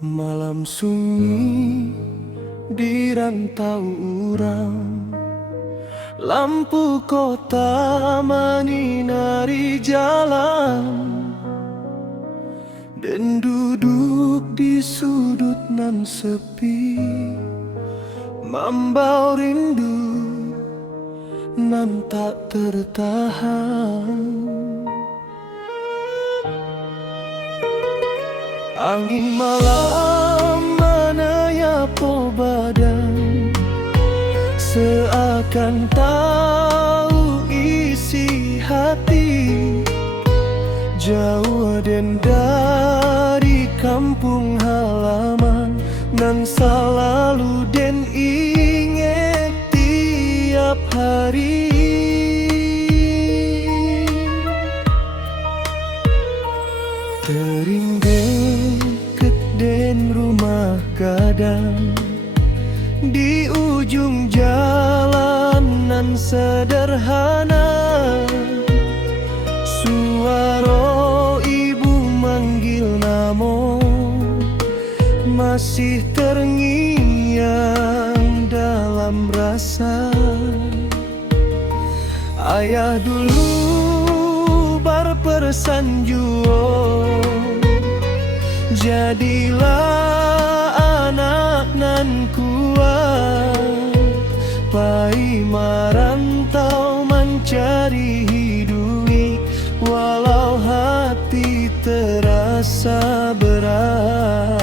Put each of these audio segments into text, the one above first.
Malam sunyi di rantau urang, lampu kota menyinari jalan, dan duduk di sudut nan sepi, mambau rindu nan tak tertahan. Angin malam menyapa badan, seakan tahu isi hati. Jauh dan dari kampung halaman, nan selalu den ingat tiap hari. Teringgeket den rumah gadang di ujung jalan nan sederhana. Suara ibu manggil namo masih terngiang dalam rasa. Ayah dulu berpersanjuo, jadilah anak nan kuat, pai merantau mencari hidup, walau hati terasa berat.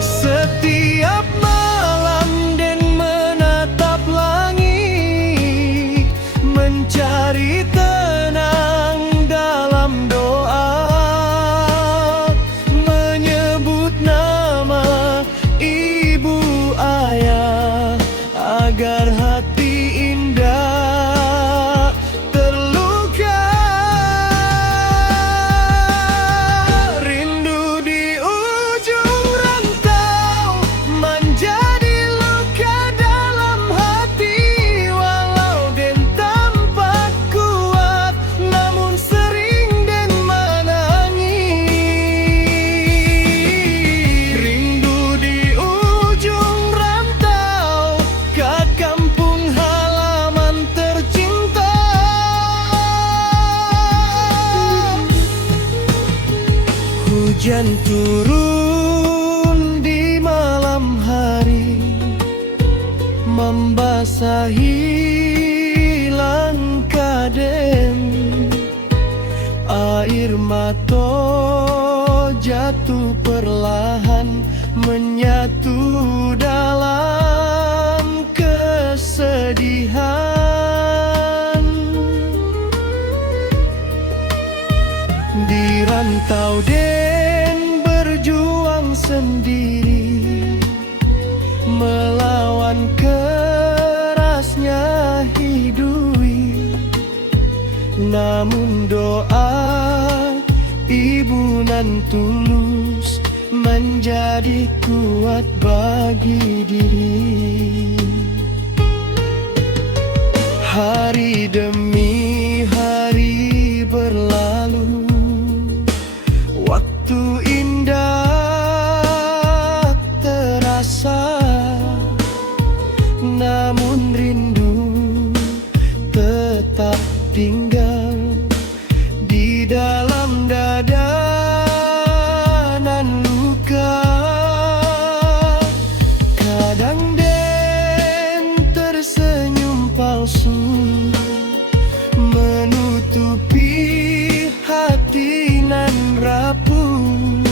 Setiap malam den menatap langit, mencari tenang dalam doa, menyebut nama ibu ayah agar hati indah terluka. Rindu di ujung rantau menjadi luka dalam hati, walau den tampak kuat namun sering den menangis. Rindu di ujung rantau ke kampung halaman tercinta. Hujan turun di malam hari, membasahi langkah den. Air mata jatuh perlahan, menyatu dalam kesedihan. Di rantau den berjuang sendiri, melawan kerasnya hidup. Namun doa ibu nan tulus menjadi kuat bagi diri. Hari demi hari berlalu, waktu indah terasa, namun rindu tetap tinggal di dalam dada nan luka. Kadang den tersenyum palsu, menutupi hati nan rapuh.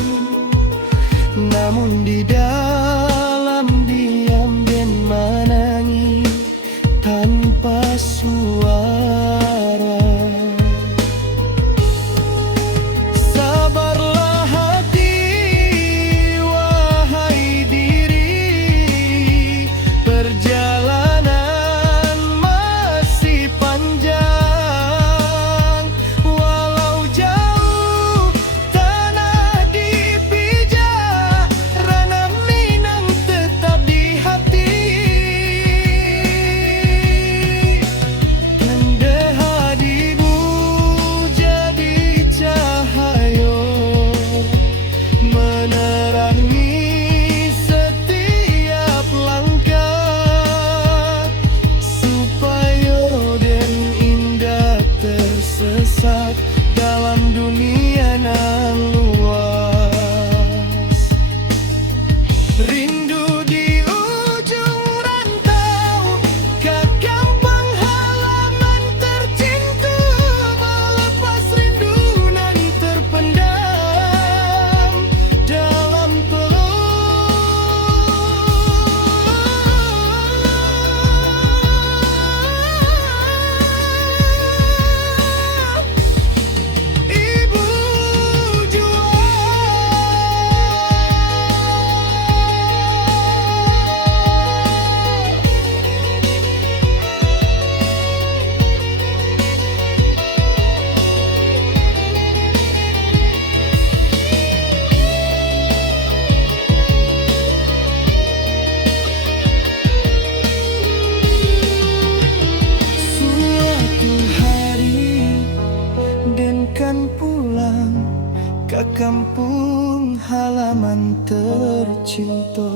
halaman tercinta,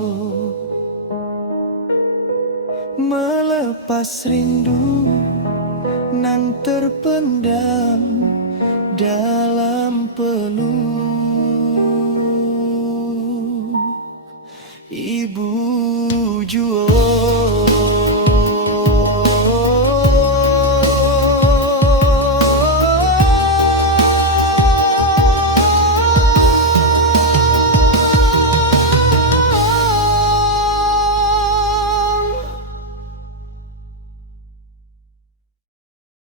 melepas rindu nan terpendam dalam peluk. Ibu jua